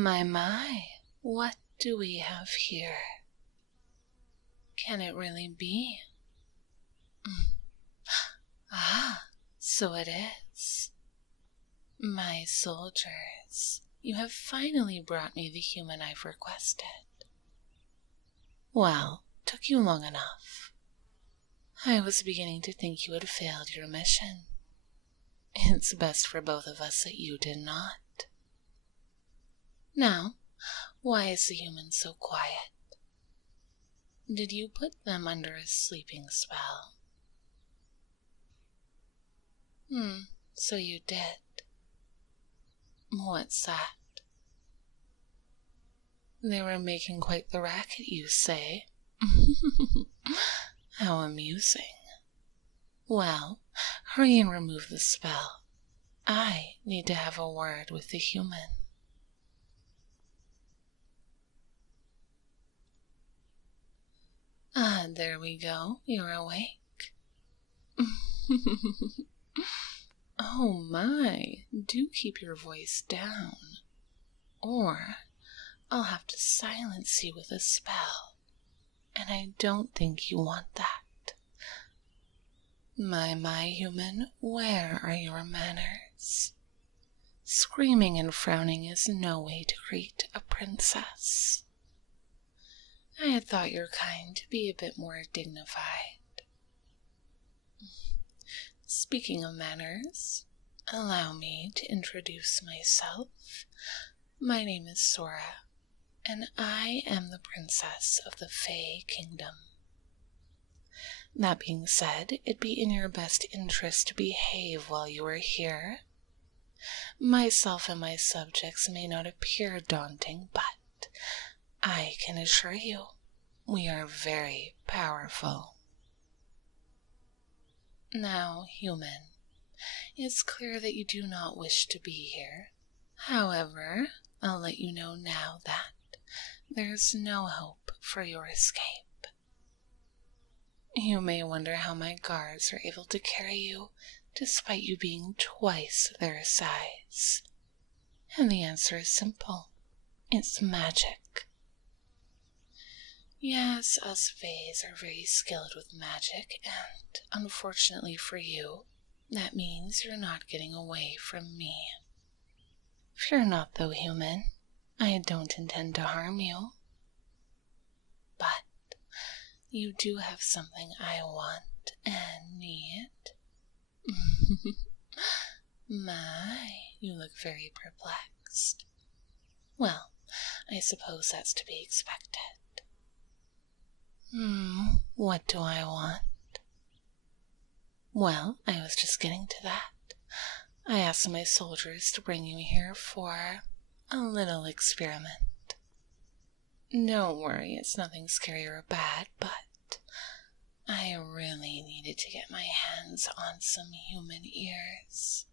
My, what do we have here? Can it really be? Ah, so it is. My soldiers, you have finally brought me the human I've requested. Well, took you long enough. I was beginning to think you had failed your mission. It's best for both of us that you did not. Now, why is the human so quiet? Did you put them under a sleeping spell? So you did. What's that? They were making quite the racket, you say? How amusing. Well, hurry and remove the spell. I need to have a word with the human. Ah, there we go. You're awake. Oh my, do keep your voice down, or I'll have to silence you with a spell, and I don't think you want that. My human, where are your manners? Screaming and frowning is no way to greet a princess. I had thought your kind to be a bit more dignified. Speaking of manners, allow me to introduce myself. My name is Sora, and I am the princess of the Fey Kingdom. That being said, it'd be in your best interest to behave while you are here. Myself and my subjects may not appear daunting, but I can assure you, we are very powerful. Now, human, it's clear that you do not wish to be here. However, I'll let you know now that there's no hope for your escape. You may wonder how my guards are able to carry you despite you being twice their size. And the answer is simple. It's magic. Yes, us Fays are very skilled with magic, and unfortunately for you, that means you're not getting away from me. Fear not, though, human. I don't intend to harm you. But you do have something I want and need. My, you look very perplexed. Well, I suppose that's to be expected. What do I want? Well, I was just getting to that. I asked my soldiers to bring you here for a little experiment. Don't worry, it's nothing scary or bad, but I really needed to get my hands on some human ears.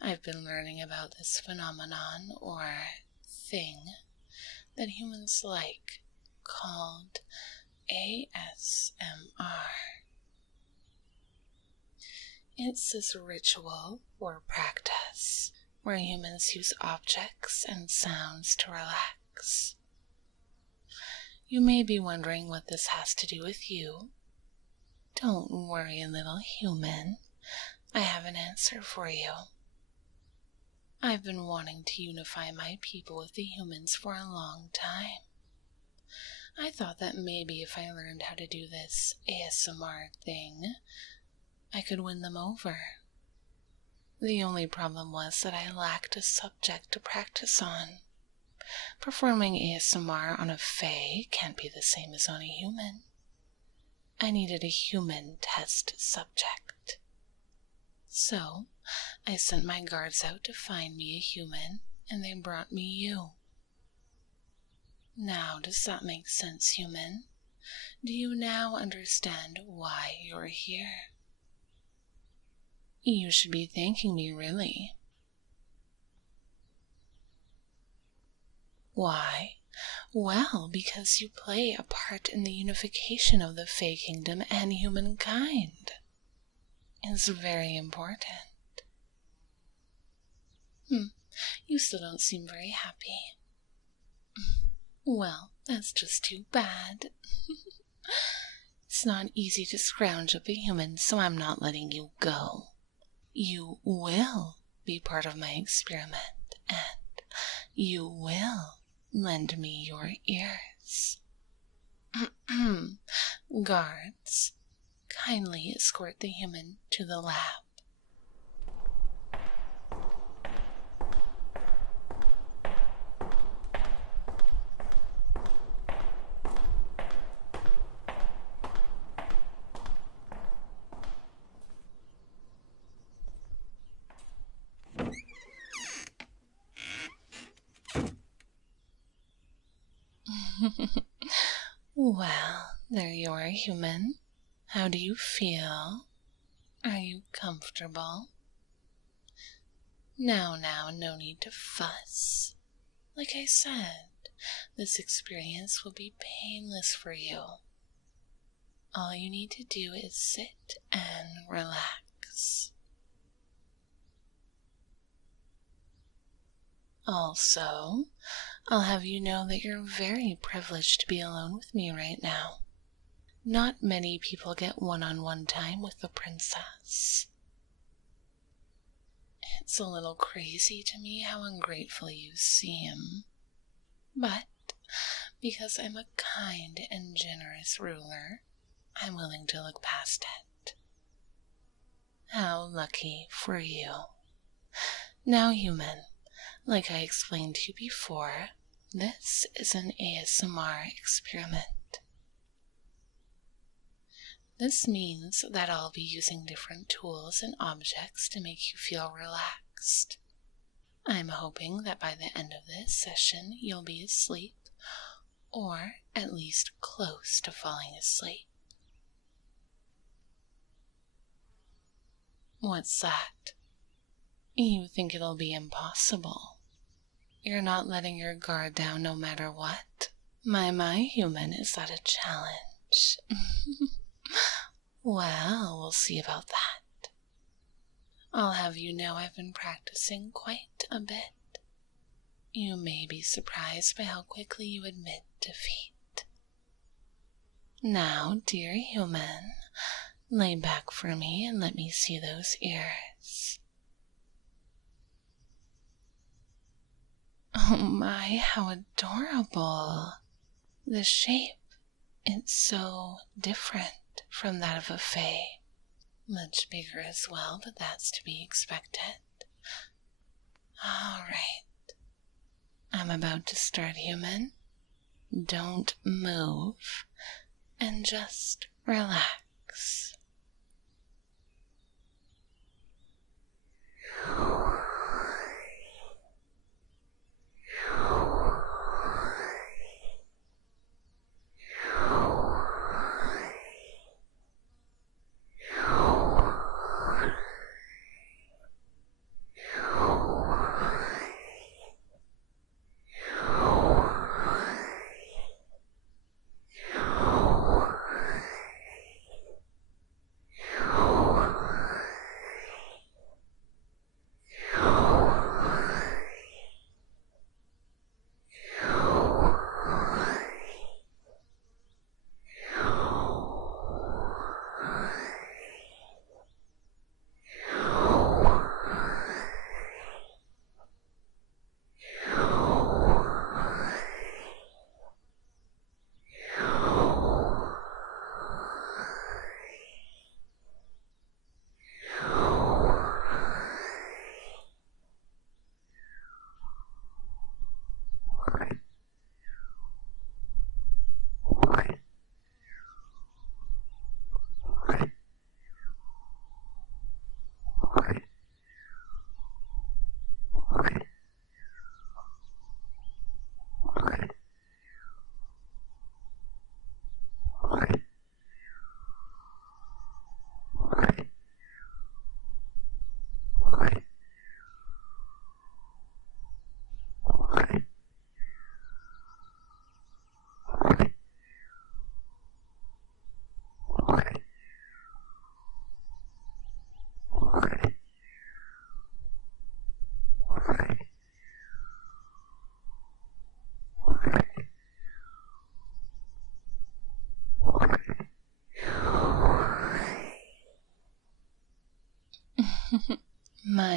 I've been learning about this phenomenon, or thing, that humans like, called ASMR. It's this ritual or practice where humans use objects and sounds to relax. You may be wondering what this has to do with you. Don't worry, little human. I have an answer for you. I've been wanting to unify my people with the humans for a long time. I thought that maybe if I learned how to do this ASMR thing, I could win them over. The only problem was that I lacked a subject to practice on. Performing ASMR on a Fae can't be the same as on a human. I needed a human test subject. So, I sent my guards out to find me a human, and they brought me you. Now, does that make sense, human? Do you now understand why you're here? You should be thanking me, really. Why? Well, because you play a part in the unification of the Fey Kingdom and humankind. It's very important. You still don't seem very happy. Well, that's just too bad. It's not easy to scrounge up a human, so I'm not letting you go. You will be part of my experiment, and you will lend me your ears. Guards, kindly escort the human to the lab. Well, there you are, human. How do you feel? Are you comfortable? Now, no need to fuss. Like I said, this experience will be painless for you. All you need to do is sit and relax. Also, I'll have you know that you're very privileged to be alone with me right now. Not many people get one-on-one time with the princess. It's a little crazy to me how ungrateful you seem. But because I'm a kind and generous ruler, I'm willing to look past it. How lucky for you. Now, human, like I explained to you before, this is an ASMR experiment. This means that I'll be using different tools and objects to make you feel relaxed. I'm hoping that by the end of this session you'll be asleep, or at least close to falling asleep. What's that? You think it'll be impossible? You're not letting your guard down no matter what? My human, is that a challenge? Well, we'll see about that. I'll have you know I've been practicing quite a bit. You may be surprised by how quickly you admit defeat. Now, dear human, lay back for me and let me see those ears. Oh my, how adorable. The shape, it's so different from that of a fae. Much bigger as well, but that's to be expected. Alright. I'm about to start, human. Don't move, and just relax.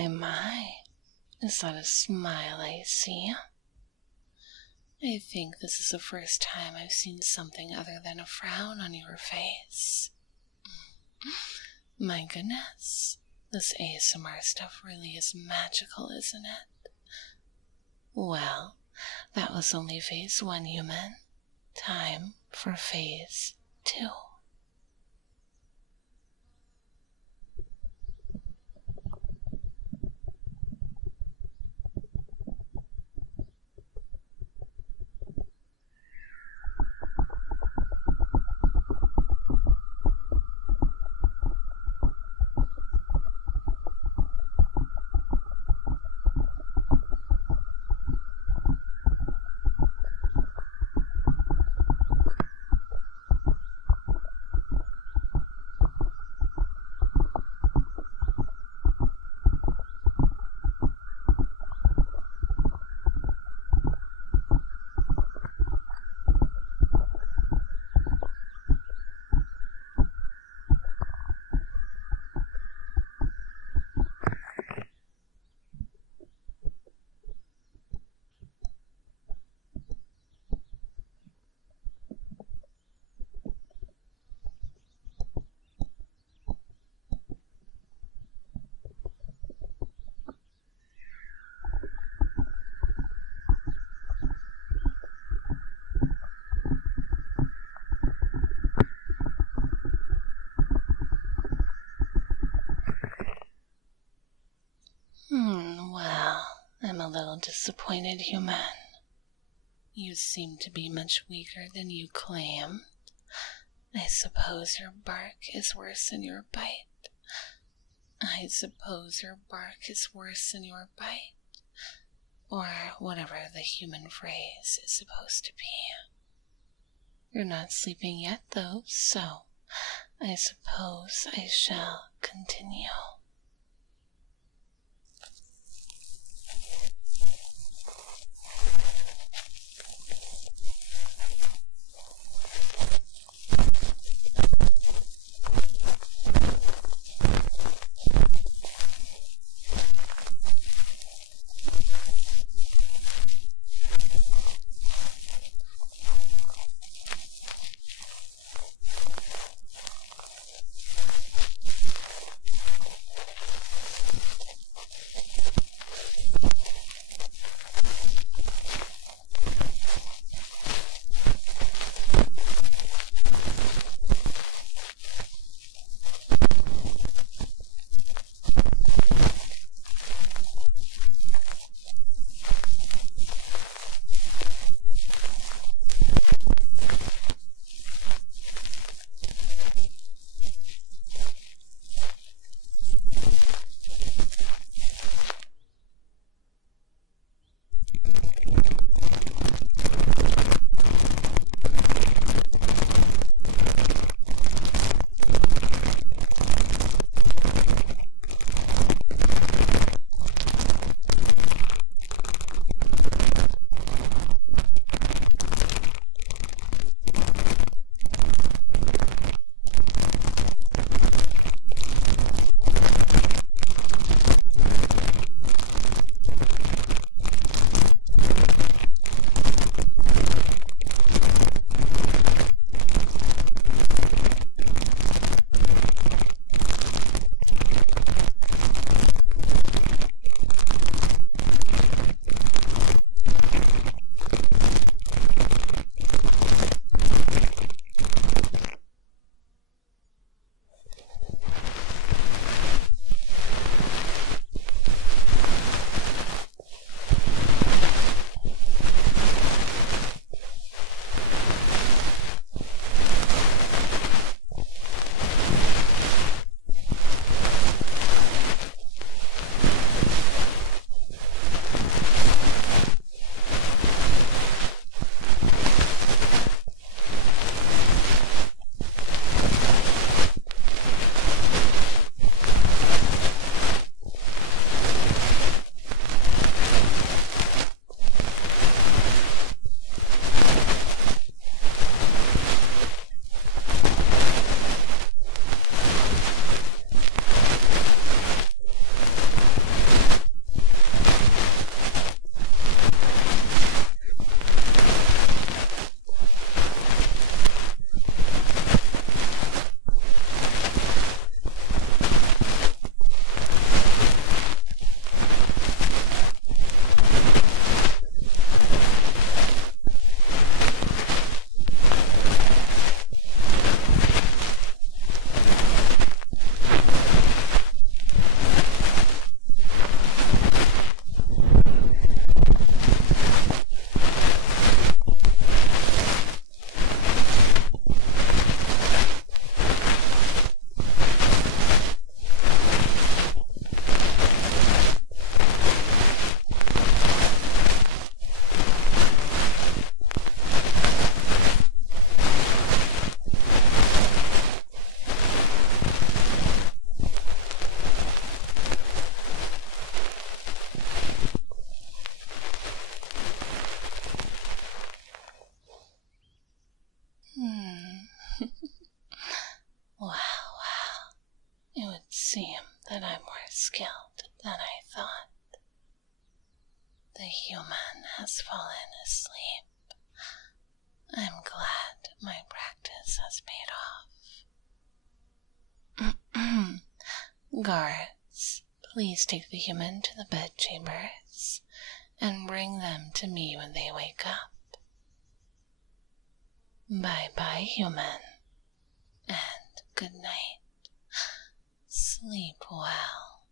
My, is that a smile I see? I think this is the first time I've seen something other than a frown on your face. My goodness, this ASMR stuff really is magical, isn't it? Well, that was only phase 1, human. Time for phase 2. Well, I'm a little disappointed, human. You seem to be much weaker than you claimed. I suppose your bark is worse than your bite. Or whatever the human phrase is supposed to be. You're not sleeping yet, though, so I suppose I shall continue. skilled than I thought. The human has fallen asleep. I'm glad my practice has paid off. Guards, please take the human to the bedchambers and bring them to me when they wake up. Bye-bye, human, and good night. Sleep well.